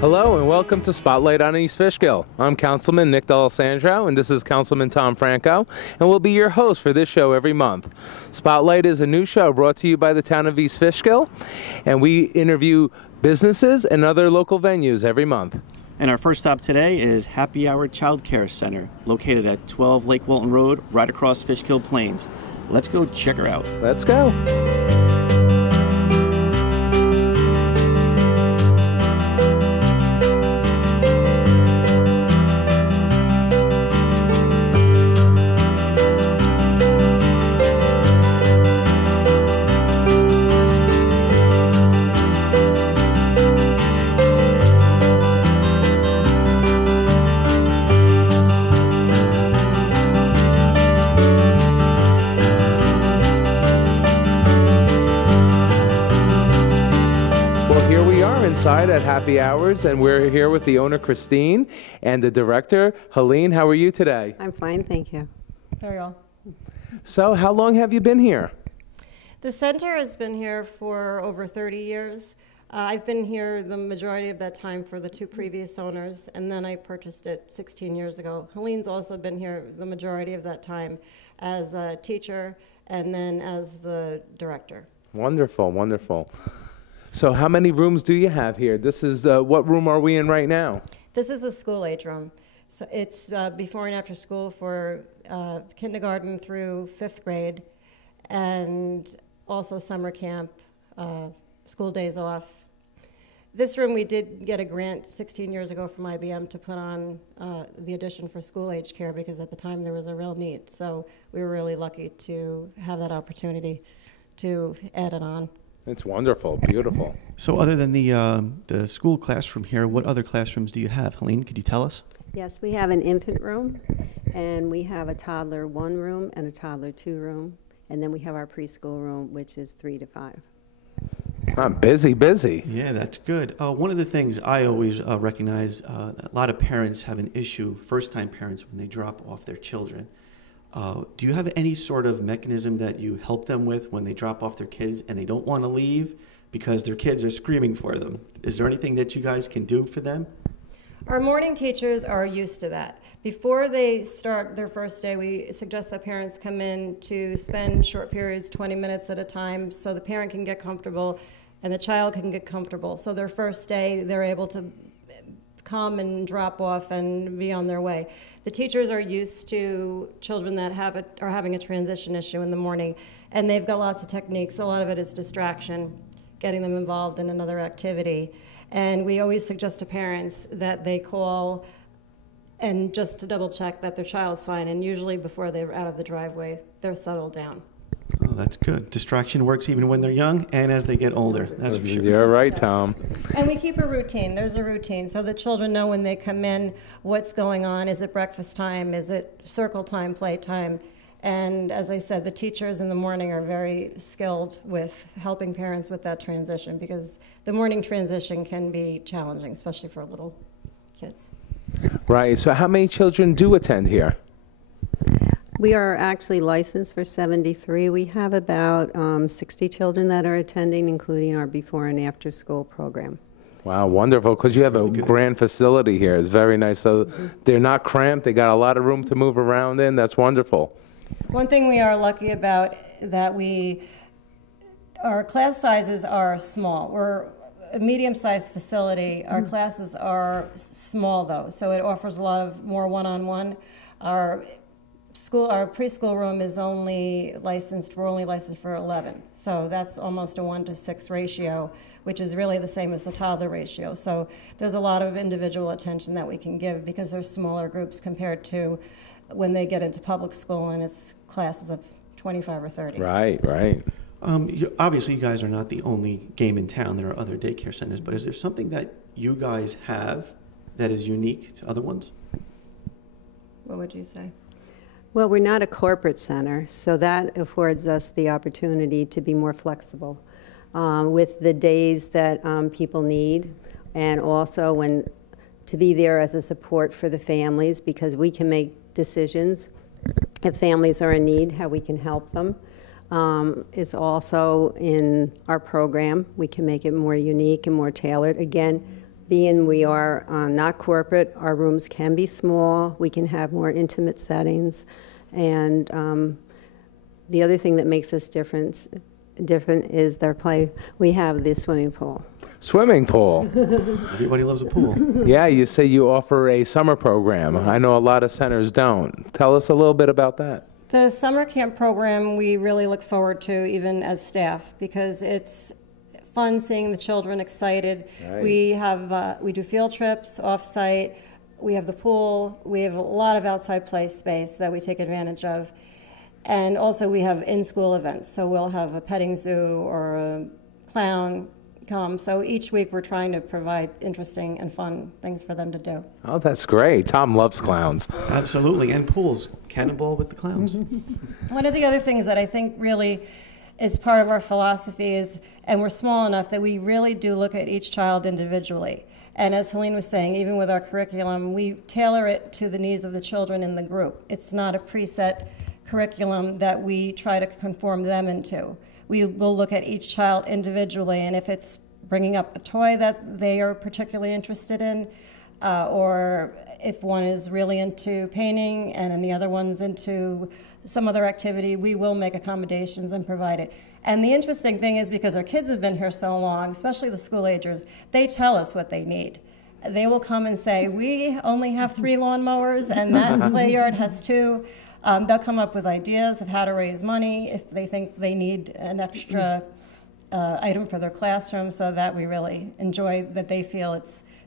Hello and welcome to Spotlight on East Fishkill. I'm Councilman Nick D'Alessandro and this is Councilman Tom Franco, and we'll be your host for this show every month. Spotlight is a new show brought to you by the town of East Fishkill, and we interview businesses and other local venues every month. And our first stop today is Happy Hour Childcare Center, located at 12 Lake Walton Road, right across Fishkill Plains. Let's go check her out. Let's go. Inside at Happy Hours, and we're here with the owner Christine and the director Helene. How are you today? I'm fine, thank you. Very well. So how long have you been here? The center has been here for over 30 years. I've been here the majority of that time for the two previous owners, and then I purchased it 16 years ago. Helene's also been here the majority of that time as a teacher and then as the director. Wonderful, wonderful. So how many rooms do you have here? This is, what room are we in right now? This is the school age room. So it's before and after school for kindergarten through 5th grade, and also summer camp, school days off. This room we did get a grant 16 years ago from IBM to put on the addition for school age care because at the time there was a real need. So we were really lucky to have that opportunity to add it on. It's wonderful, beautiful. So other than the school classroom here, what other classrooms do you have? Helene, could you tell us? Yes, we have an infant room, and we have a toddler 1 room and a toddler 2 room, and then we have our preschool room, which is 3 to 5. I'm busy. Yeah, that's good. One of the things I always recognize, a lot of parents have an issue, first-time parents, when they drop off their children. Do you have any sort of mechanism that you help them with when they drop off their kids and they don't want to leave because their kids are screaming for them? Is there anything that you guys can do for them? Our morning teachers are used to that. Before they start their first day, we suggest that parents come in to spend short periods, 20 minutes at a time, so the parent can get comfortable and the child can get comfortable. So their first day, they're able to come and drop off and be on their way. The teachers are used to children that are having a transition issue in the morning, and they've got lots of techniques. A lot of it is distraction, getting them involved in another activity. And we always suggest to parents that they call and just to double check that their child's fine, and usually before they're out of the driveway, they're settled down. Oh, that's good. Distraction works even when they're young and as they get older. That's for sure. You're right, Yes. Tom. And we keep a routine. There's a routine so the children know when they come in what's going on. Is it breakfast time? Is it circle time, play time? And as I said, the teachers in the morning are very skilled with helping parents with that transition because the morning transition can be challenging, especially for little kids. Right, so how many children do attend here? We are actually licensed for 73. We have about 60 children that are attending, including our before and after school program. Wow, wonderful, because you have a grand facility here. It's very nice. So they're not cramped. They got a lot of room to move around in. That's wonderful. One thing we are lucky about that our class sizes are small. We're a medium-sized facility. Our classes are small, though, so it offers a lot of more one-on-one. Our preschool room is only licensed, we're only licensed for 11. So that's almost a 1-to-6 ratio, which is really the same as the toddler ratio. So there's a lot of individual attention that we can give because there's smaller groups compared to when they get into public school and it's classes of 25 or 30. Right. Obviously, you guys are not the only game in town. There are other daycare centers, but is there something that you guys have that is unique to other ones? What would you say? Well, we're not a corporate center, so that affords us the opportunity to be more flexible with the days that people need, and also to be there as a support for the families, because we can make decisions if families are in need, how we can help them. Is also in our program. We can make it more unique and more tailored. Again, being we are not corporate, our rooms can be small. We can have more intimate settings. And the other thing that makes us different is their play. We have the swimming pool. Swimming pool. Everybody loves a pool. Yeah, you say you offer a summer program. I know a lot of centers don't. Tell us a little bit about that. The summer camp program we really look forward to, even as staff, because it's fun seeing the children excited. Right. We do field trips off-site. We have the pool. We have a lot of outside play space that we take advantage of. And also we have in-school events. So we'll have a petting zoo or a clown come. So each week we're trying to provide interesting and fun things for them to do. Oh, that's great. Tom loves clowns. Absolutely, and pools. Cannonball with the clowns. One of the other things that I think really is part of our philosophy is, and we're small enough that we really do look at each child individually. And as Helene was saying, even with our curriculum, we tailor it to the needs of the children in the group. It's not a preset curriculum that we try to conform them into. We will look at each child individually, and if it's bringing up a toy that they are particularly interested in, or if one is really into painting and the other one's into some other activity, we will make accommodations and provide it. And the interesting thing is, because our kids have been here so long, especially the school agers, they tell us what they need. They will come and say, we only have 3 lawnmowers and that play yard has 2. They'll come up with ideas of how to raise money if they think they need an extra item for their classroom, so that we really enjoy that they feel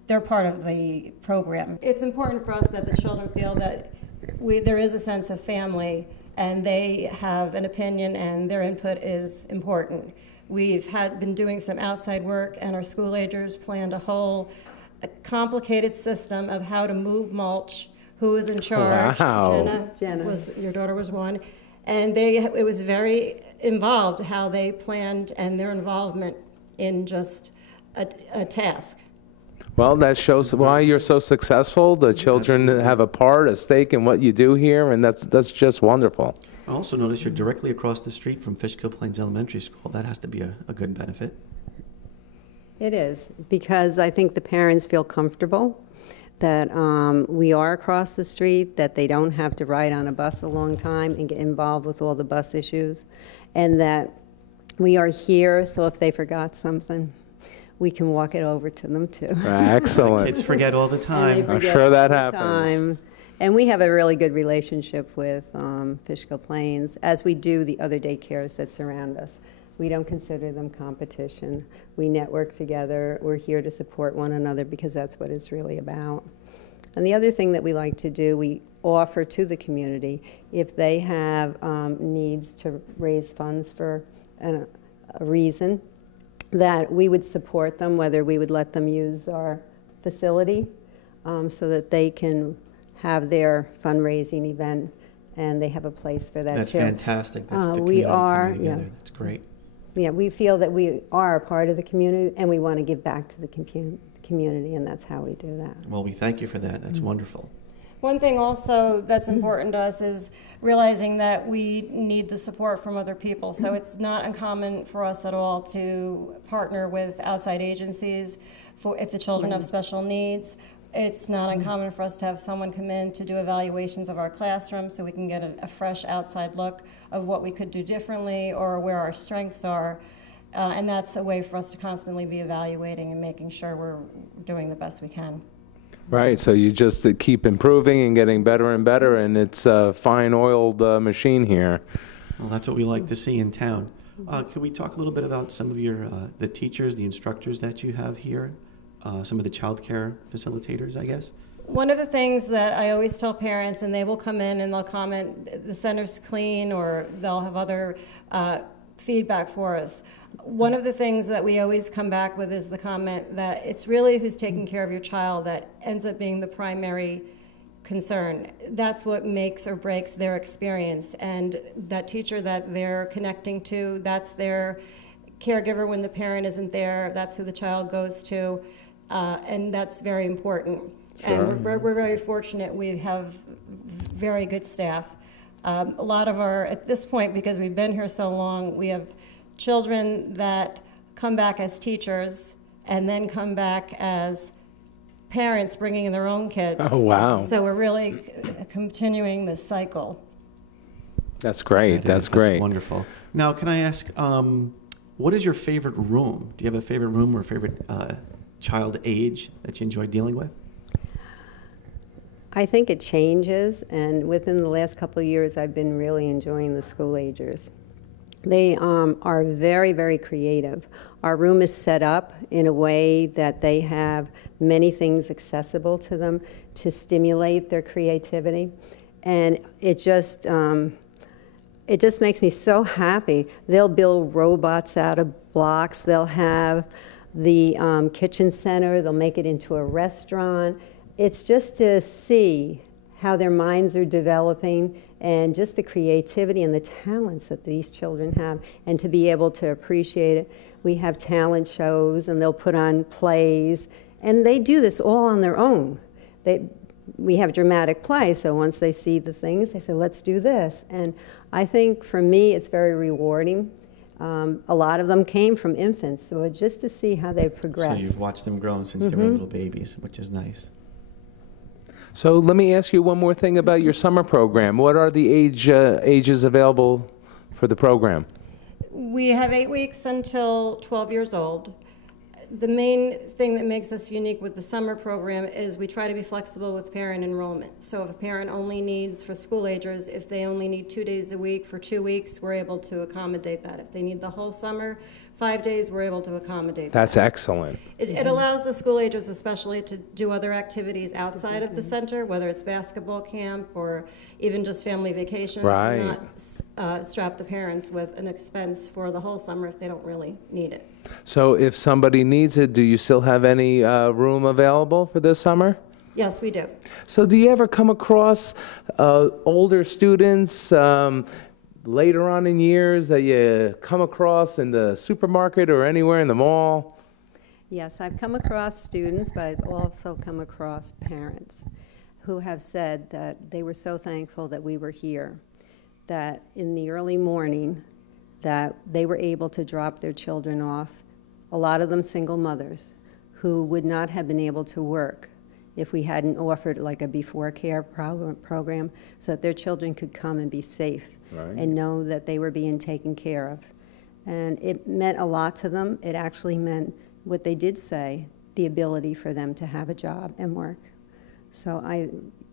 they're part of the program. It's important for us that the children feel that there is a sense of family and they have an opinion and their input is important. We've been doing some outside work, and our school agers planned a complicated system of how to move mulch, who was in charge. Wow. Jenna. Your daughter was one. And it was very involved how they planned and their involvement in just a task. Well, that shows why you're so successful. The children have a stake in what you do here, and that's just wonderful. I also noticed you're directly across the street from Fishkill Plains Elementary School. That has to be a good benefit. It is, because I think the parents feel comfortable that we are across the street, that they don't have to ride on a bus a long time and get involved with all the bus issues, and that we are here, so if they forgot something, we can walk it over to them too. Excellent. Kids forget all the time. I'm sure that happens. And we have a really good relationship with Fishkill Plains, as we do the other daycares that surround us. We don't consider them competition. We network together. We're here to support one another because that's what it's really about. And the other thing that we like to do, we offer to the community, if they have needs to raise funds for a reason, that we would support them, whether we would let them use our facility so that they can have their fundraising event and they have a place for that. That's too. Fantastic. That's the community coming together. That's great. Yeah, we feel that we are a part of the community and we want to give back to the community, and that's how we do that. Well, we thank you for that. That's wonderful. One thing also that's important to us is realizing that we need the support from other people. So it's not uncommon for us at all to partner with outside agencies if the children have special needs. It's not uncommon for us to have someone come in to do evaluations of our classroom so we can get a fresh outside look of what we could do differently or where our strengths are. And that's a way for us to constantly be evaluating and making sure we're doing the best we can. Right, so you just keep improving and getting better and better, and it's a fine-oiled machine here. Well, that's what we like to see in town. Can we talk a little bit about some of the teachers, the instructors that you have here? Some of the childcare facilitators, I guess? One of the things that I always tell parents, and they will come in and they'll comment, the center's clean, or they'll have other feedback for us. One of the things that we always come back with is the comment that it's really who's taking care of your child that ends up being the primary concern. That's what makes or breaks their experience. And that teacher that they're connecting to, that's their caregiver when the parent isn't there, that's who the child goes to. And that's very important. Sure. And we're very fortunate. We have very good staff. A lot of at this point, because we've been here so long, we have children that come back as teachers and then come back as parents bringing in their own kids. Oh, wow. So we're really continuing this cycle. That's great. That's great. That's wonderful. Now, can I ask, what is your favorite room? Do you have a favorite room or a favorite child age that you enjoy dealing with? I think it changes, and within the last couple of years, I've been really enjoying the school agers. They are very, very creative. Our room is set up in a way that they have many things accessible to them to stimulate their creativity, and it just makes me so happy. They'll build robots out of blocks. They'll have the kitchen center. They'll make it into a restaurant. It's just to see how their minds are developing and just the creativity and the talents that these children have, and to be able to appreciate it. We have talent shows, and they'll put on plays, and they do this all on their own. We have dramatic play, so once they see the things, they say, let's do this. And I think for me, it's very rewarding. A lot of them came from infants, so just to see how they've progressed. So you've watched them grow since they were little babies, which is nice. So let me ask you one more thing about your summer program. What are the ages available for the program? We have 8 weeks until 12 years old. The main thing that makes us unique with the summer program is we try to be flexible with parent enrollment. So if a parent only needs, for school agers, if they only need 2 days a week for 2 weeks, we're able to accommodate that. If they need the whole summer, 5 days, we're able to accommodate that. That's excellent. It allows the school agers especially to do other activities outside of the center, whether it's basketball camp or even just family vacations. Right. And not strap the parents with an expense for the whole summer if they don't really need it. So if somebody needs it, do you still have any room available for this summer? Yes, we do. So do you ever come across older students later on in years that you come across in the supermarket or anywhere in the mall? Yes, I've come across students, but I've also come across parents who have said that they were so thankful that we were here, that in the early morning that they were able to drop their children off, a lot of them single mothers, who would not have been able to work if we hadn't offered like a before care program so that their children could come and be safe and know that they were being taken care of. And it meant a lot to them. It actually meant what they did say, the ability for them to have a job and work. So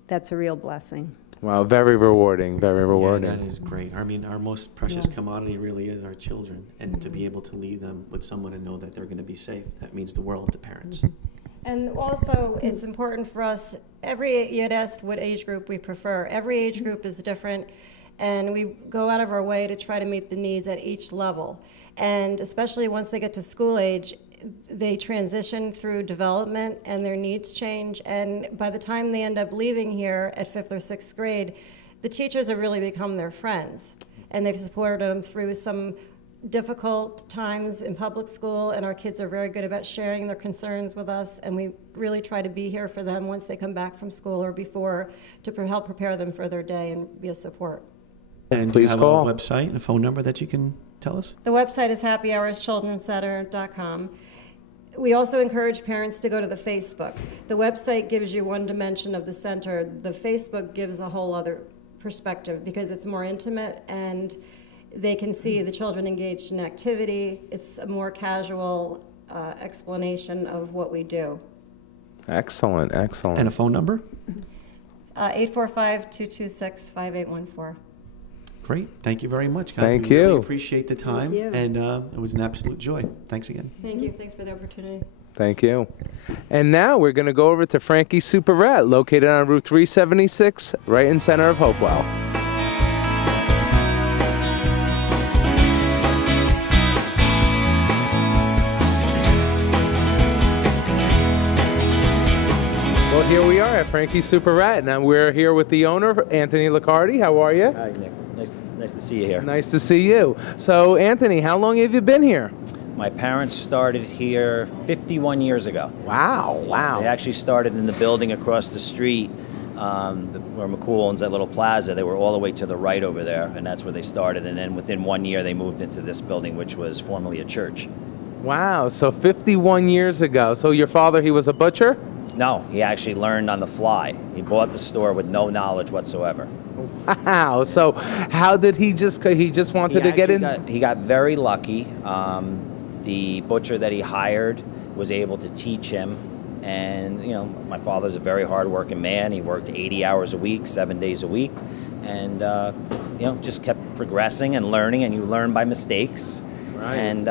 that's a real blessing. Wow, very rewarding, very rewarding. Yeah, that is great. I mean, our most precious commodity really is our children, and to be able to leave them with someone and know that they're going to be safe, that means the world to parents. And also, it's important for us, you had asked what age group we prefer. Every age group is different, and we go out of our way to try to meet the needs at each level. And especially once they get to school age, they transition through development and their needs change, and by the time they end up leaving here at 5th or 6th grade, the teachers have really become their friends, and they've supported them through some difficult times in public school, and our kids are very good about sharing their concerns with us, and we really try to be here for them once they come back from school or before to help prepare them for their day and be a support. And please do you have call a website and a phone number that you can tell us? The website is happyhourschildrencenter.com. We also encourage parents to go to the Facebook. The website gives you one dimension of the center. The Facebook gives a whole other perspective because it's more intimate and they can see the children engaged in activity. It's a more casual explanation of what we do. Excellent, excellent. And a phone number? 845-226-5814. Great. Thank you very much, guys. Thank we you. really appreciate the time, Thank you. and it was an absolute joy. Thanks again. Thank you. Thanks for the opportunity. Thank you. And now we're going to go over to Frankie Superette, located on Route 376, right in center of Hopewell. Well, here we are at Frankie Superette, and we're here with the owner, Anthony Liccardi. How are you? Hi, Nick. Nice to see you here. Nice to see you. So, Anthony, how long have you been here? My parents started here 51 years ago. Wow, wow. They actually started in the building across the street where McCool owns that little plaza. They were all the way to the right over there, and that's where they started. And then within 1 year, they moved into this building, which was formerly a church. Wow, so 51 years ago. So your father, he was a butcher? No, he actually learned on the fly. He bought the store with no knowledge whatsoever. Wow. So how did he just wanted to get in? He got very lucky. The butcher that he hired was able to teach him. And, you know, my father's a very hard-working man. He worked 80 hours a week, 7 days a week. And, you know, just kept progressing and learning, and you learn by mistakes. Right. And,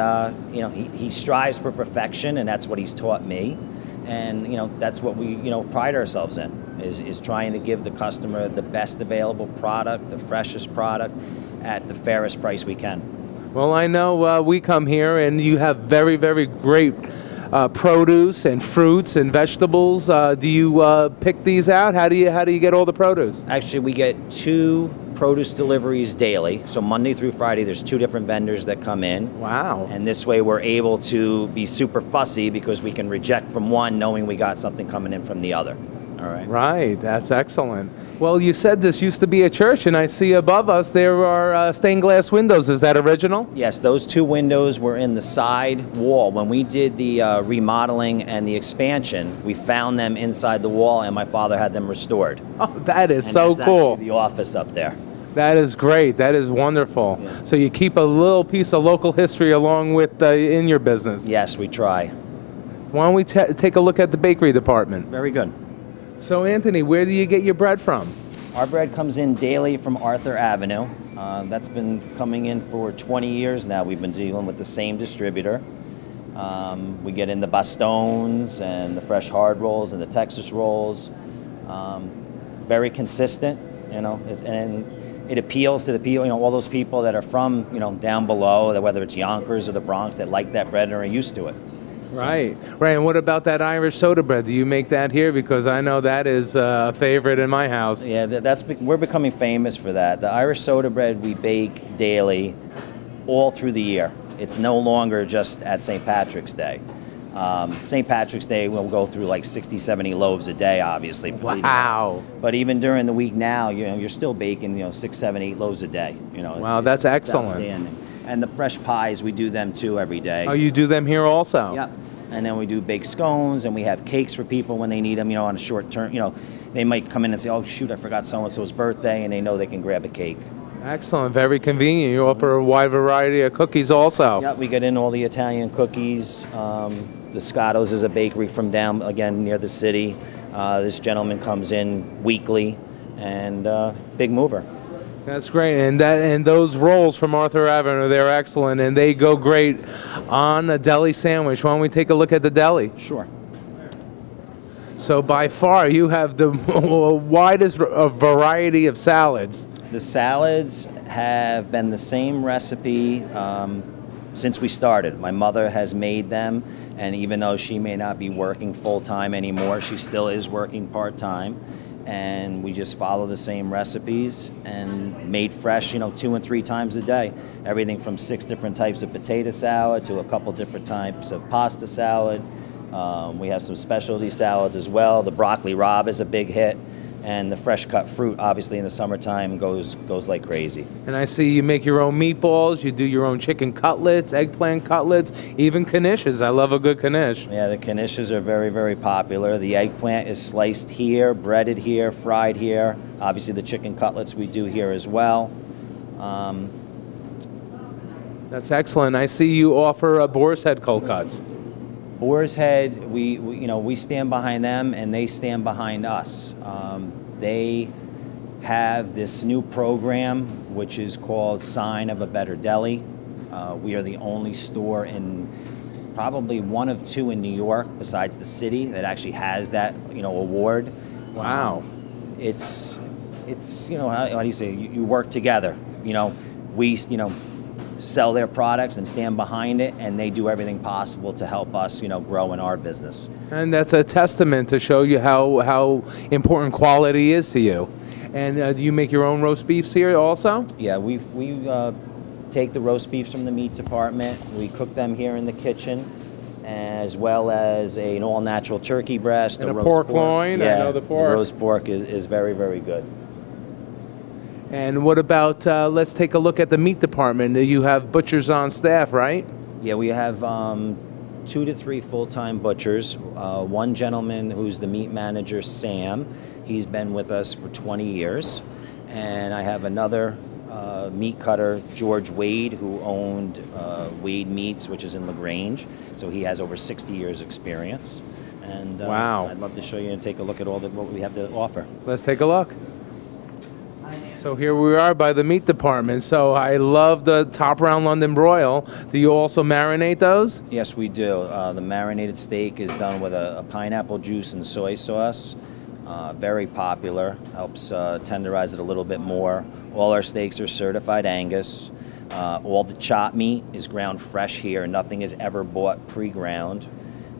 you know, he strives for perfection, and that's what he's taught me. And, you know, that's what we, you know, pride ourselves in, is trying to give the customer the best available product, the freshest product, at the fairest price we can. Well, I know we come here and you have very, very great produce and fruits and vegetables. Do you pick these out? How do you get all the produce? Actually, we get 2 produce deliveries daily. So Monday through Friday, there's 2 different vendors that come in. Wow. And this way we're able to be super fussy because we can reject from one knowing we got something coming in from the other. All right. Right, that's excellent. Well, you said this used to be a church, and I see above us there are stained glass windows. Is that original? Yes, those 2 windows were in the side wall. When we did the remodeling and the expansion, we found them inside the wall, and my father had them restored. Oh, that is And so that's cool. actually the office up there. That is great. That is wonderful. Yeah. So you keep a little piece of local history along with in your business. Yes, we try. Why don't we take a look at the bakery department? Very good. So, Anthony, where do you get your bread from? Our bread comes in daily from Arthur Avenue. That's been coming in for 20 years now. We've been dealing with the same distributor. We get in the bastones and the fresh hard rolls and the Texas rolls. Very consistent, you know, and it appeals to the people, you know, all those people that are from, you know, down below, that whether it's Yonkers or the Bronx, that like that bread and are used to it. Right, right. And what about that Irish soda bread? Do you make that here? Because I know that is a favorite in my house. Yeah, we're becoming famous for that. The Irish soda bread we bake daily, all through the year. It's no longer just at St. Patrick's Day. St. Patrick's Day, we'll go through like 60, 70 loaves a day, obviously. Wow. But even during the week now, you know, you're still baking, you know, 6, 7, 8 loaves a day. You know. Wow, that's excellent. Outstanding. And the fresh pies, we do them too every day. Oh, you do them here also? Yep. And then we do baked scones, and we have cakes for people when they need them, you know, on a short term. You know, they might come in and say, oh, shoot, I forgot so-and-so's birthday, and they know they can grab a cake. Excellent, very convenient. You offer a wide variety of cookies also. Yep, we get in all the Italian cookies. The Scotto's is a bakery from down, again, near the city. This gentleman comes in weekly, and big mover. That's great, and those rolls from Arthur Avenue, they're excellent, and they go great on a deli sandwich. Why don't we take a look at the deli? Sure. So by far, you have the widest variety of salads. The salads have been the same recipe since we started. My mother has made them, and even though she may not be working full-time anymore, she still is working part-time. And we just follow the same recipes and made fresh, you know, 2 and 3 times a day. Everything from 6 different types of potato salad to a couple different types of pasta salad. We have some specialty salads as well. The broccoli rabe is a big hit. And the fresh cut fruit, obviously in the summertime, goes like crazy. And I see you make your own meatballs, you do your own chicken cutlets, eggplant cutlets, even knishes. I love a good knish. Yeah, the knishes are very, very popular. The eggplant is sliced here, breaded here, fried here. Obviously the chicken cutlets we do here as well. That's excellent. I see you offer boar's head cold cuts. Boar's Head, we stand behind them, and they stand behind us. They have this new program, which is called Sign of a Better Deli. We are the only store in probably one of 2 in New York, besides the city, that actually has that, you know, award. Wow. It's you know, how do you say? You work together. You know, we, you know, sell their products and stand behind it, and they do everything possible to help us, you know, grow in our business. And that's a testament to show you how important quality is to you. And do you make your own roast beefs here also? Yeah, we take the roast beefs from the meat department. We cook them here in the kitchen, as well as an all-natural turkey breast. And a roast pork loin. Yeah, I know the pork. The roast pork is very, very good. And what about, let's take a look at the meat department. You have butchers on staff, right? Yeah, we have 2 to 3 full-time butchers. One gentleman who's the meat manager, Sam. He's been with us for 20 years. And I have another meat cutter, George Wade, who owned Wade Meats, which is in LaGrange. So he has over 60 years experience. And wow. I'd love to show you and take a look at what we have to offer. Let's take a look. So here we are by the meat department. So I love the top round London broil. Do you also marinate those? Yes, we do. The marinated steak is done with a pineapple juice and soy sauce. Very popular. Helps tenderize it a little bit more. All our steaks are certified Angus. All the chop meat is ground fresh here. Nothing is ever bought pre-ground.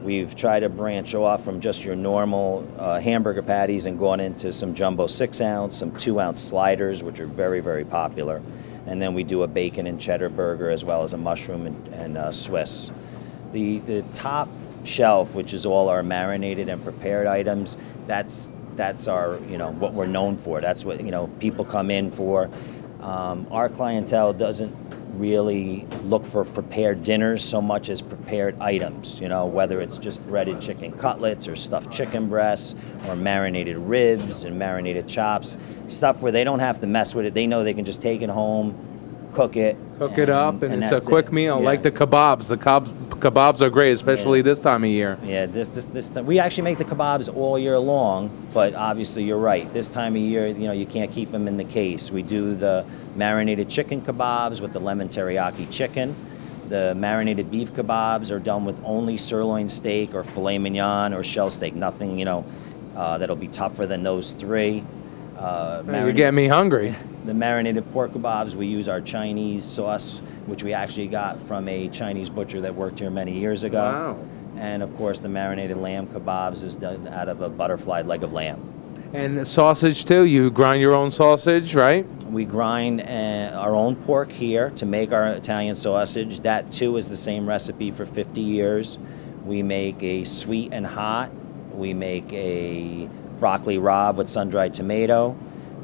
We've tried to branch off from just your normal hamburger patties and gone into some jumbo 6-ounce, some 2-ounce sliders, which are very, very popular. And then we do a bacon and cheddar burger as well as a mushroom and Swiss. The top shelf, which is all our marinated and prepared items, that's our, what we're known for. That's what, people come in for. Our clientele doesn't really look for prepared dinners so much as prepared items, whether it's just breaded chicken cutlets or stuffed chicken breasts or marinated ribs and marinated chops, stuff where they don't have to mess with it. They know they can just take it home, cook it up, and it's a quick meal. Yeah. Like the kebabs. The kebabs are great, especially this time of year. Yeah, this time. We actually make the kebabs all year long, but obviously you're right. This time of year, you can't keep them in the case. We do the marinated chicken kebabs with the lemon teriyaki chicken. The marinated beef kebabs are done with only sirloin steak or filet mignon or shell steak. Nothing, that'll be tougher than those three. You're getting me hungry. The marinated pork kebabs, we use our Chinese sauce, which we actually got from a Chinese butcher that worked here many years ago. Wow. And of course, the marinated lamb kebabs is done out of a butterfly leg of lamb. And sausage too. You grind your own sausage, right? We grind our own pork here to make our Italian sausage. That too is the same recipe for 50 years. We make a sweet and hot. We make a broccoli rabe with sun-dried tomato.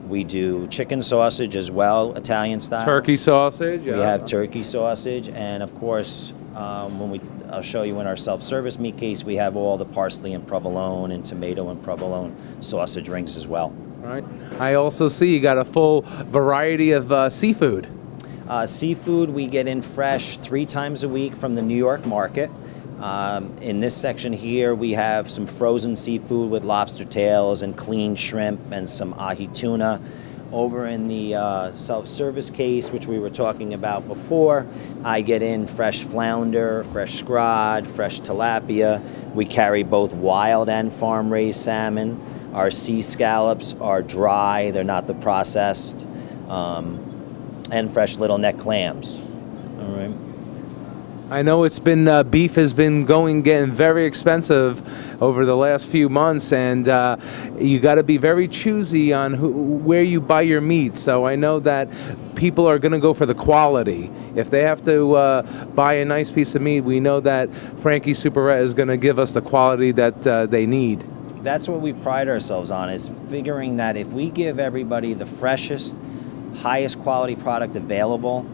We do chicken sausage as well, Italian style. Turkey sausage. We have turkey sausage, and of course, I'll show you in our self-service meat case, we have all the parsley and provolone and tomato and provolone sausage rings as well. All right. I also see you got a full variety of seafood. Seafood we get in fresh 3 times a week from the New York market. In this section here, we have some frozen seafood with lobster tails and clean shrimp and some ahi tuna. Over in the self-service case, which we were talking about before, I get in fresh flounder, fresh scrod, fresh tilapia. We carry both wild and farm-raised salmon. Our sea scallops are dry, they're not the processed, and fresh little neck clams. All right. I know it's been beef has been getting very expensive over the last few months, and you got to be very choosy on where you buy your meat. So I know that people are going to go for the quality. If they have to buy a nice piece of meat, we know that Frankie Superette is going to give us the quality that they need. That's what we pride ourselves on, is figuring that if we give everybody the freshest, highest quality product available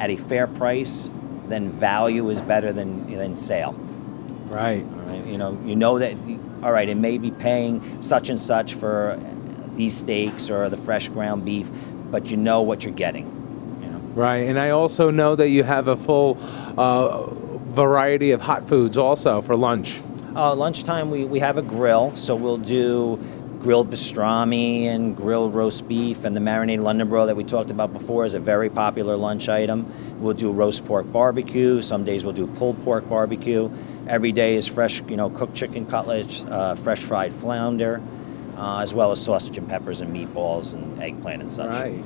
at a fair price, then value is better than sale. Right. All right. You know that, all right, it may be paying such and such for these steaks or the fresh ground beef, but you know what you're getting. Right. And I also know that you have a full variety of hot foods also for lunch. Lunchtime, we have a grill, so we'll do grilled pastrami and grilled roast beef, and the marinated London broil that we talked about before is a very popular lunch item. We'll do roast pork barbecue. Some days we'll do pulled pork barbecue. Every day is fresh, cooked chicken cutlets, fresh fried flounder, as well as sausage and peppers and meatballs and eggplant and such. Right.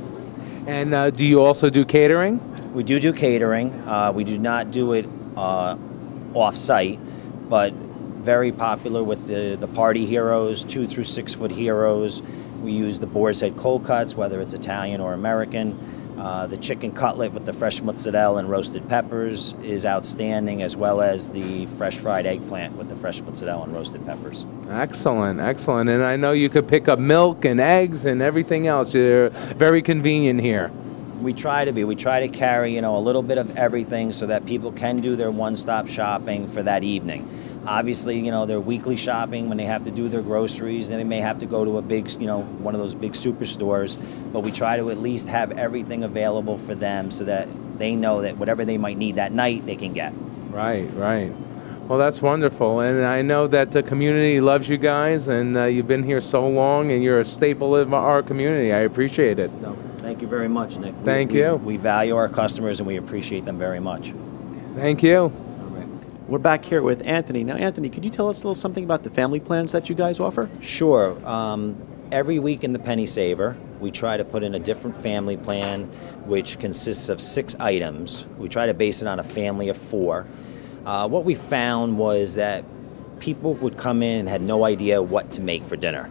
And do you also do catering? We do catering. We do not do it off-site, but very popular with the party heroes, 2 through 6 foot heroes. We use the boar's head cold cuts, whether it's Italian or American. The chicken cutlet with the fresh mozzarella and roasted peppers is outstanding, as well as the fresh fried eggplant with the fresh mozzarella and roasted peppers. Excellent, excellent. And I know you could pick up milk and eggs and everything else. You're very convenient here. We try to be. We try to carry, a little bit of everything so that people can do their one-stop shopping for that evening. Obviously, their weekly shopping when they have to do their groceries, and they may have to go to a big, one of those big superstores. But we try to at least have everything available for them so that they know that whatever they might need that night, they can get. Right, right. Well, that's wonderful, and I know that the community loves you guys, and you've been here so long, and you're a staple of our community. I appreciate it. No, thank you very much, Nick. Thank you. We value our customers, and we appreciate them very much. Thank you. We're back here with Anthony. Now, Anthony, could you tell us a little something about the family plans that you guys offer? Sure. Every week in the Penny Saver, we try to put in a different family plan, which consists of 6 items. We try to base it on a family of 4. What we found was that people would come in and had no idea what to make for dinner.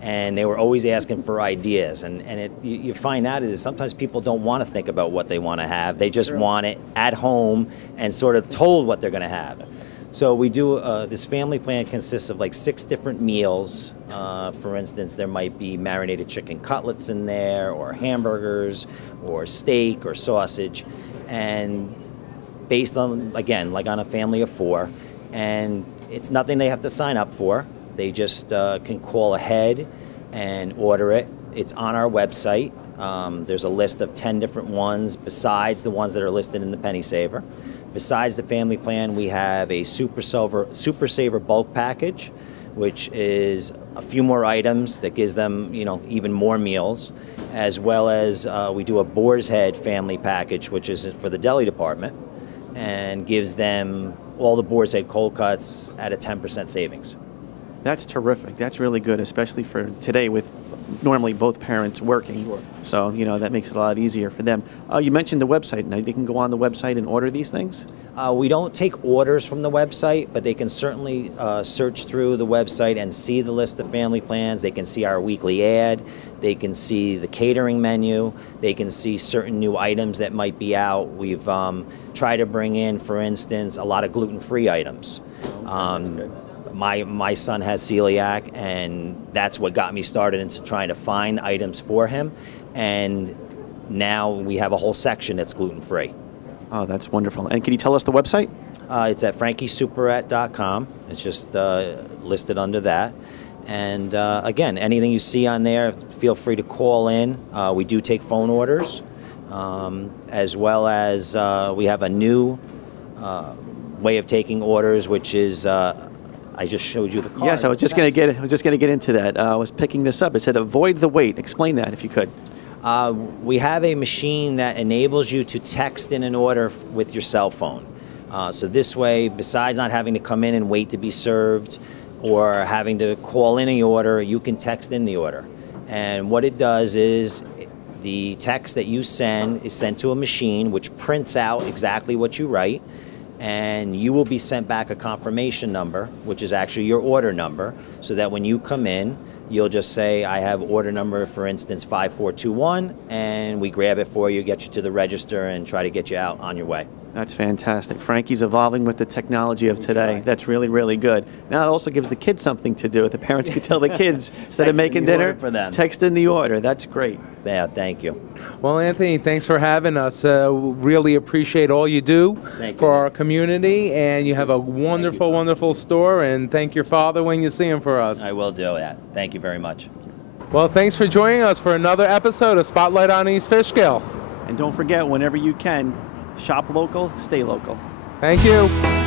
And they were always asking for ideas. And you find out is sometimes people don't want to think about what they want to have. They just want it at home and sort of told what they're going to have. So we do, this family plan consists of like 6 different meals. For instance, there might be marinated chicken cutlets in there, or hamburgers, or steak, or sausage. And based on, again, like on a family of 4, and it's nothing they have to sign up for. They just can call ahead and order it. It's on our website. There's a list of 10 different ones besides the ones that are listed in the Penny Saver. Besides the family plan, we have a Super Saver bulk package, which is a few more items that gives them, even more meals, as well as we do a Boar's Head family package, which is for the deli department, and gives them all the Boar's Head cold cuts at a 10% savings. That's terrific. That's really good, especially for today with normally both parents working. Sure. So, that makes it a lot easier for them. You mentioned the website. Now, they can go on the website and order these things? We don't take orders from the website, but they can certainly search through the website and see the list of family plans. They can see our weekly ad. They can see the catering menu. They can see certain new items that might be out. We've tried to bring in, for instance, a lot of gluten-free items. My son has celiac, and that's what got me started into trying to find items for him. And now we have a whole section that's gluten-free. Oh, that's wonderful. And can you tell us the website? It's at frankiesuperette.com. It's just listed under that. And again, anything you see on there, feel free to call in. We do take phone orders, as well as we have a new way of taking orders, which is I just showed you the card. Yes, I was just going to get into that. I was picking this up. It said avoid the wait. Explain that if you could. We have a machine that enables you to text in an order with your cell phone. So this way, besides not having to come in and wait to be served or having to call in the order, you can text in the order. And what it does is the text that you send is sent to a machine which prints out exactly what you write, and you will be sent back a confirmation number, which is actually your order number, so that when you come in, you'll just say, I have order number, for instance, 5421, and we grab it for you, get you to the register, and try to get you out on your way. That's fantastic. Frankie's evolving with the technology of today. That's really, really good. Now it also gives the kids something to do. The parents can tell the kids, instead of making dinner, for them. text in the order. That's great. Yeah, thank you. Well, Anthony, thanks for having us. Really appreciate all you do for our community, and you have a wonderful, wonderful store, and thank your father when you see him for us. I will do that. Thank you very much. Well, thanks for joining us for another episode of Spotlight on East Fishkill. And don't forget, whenever you can, shop local, stay local. Thank you.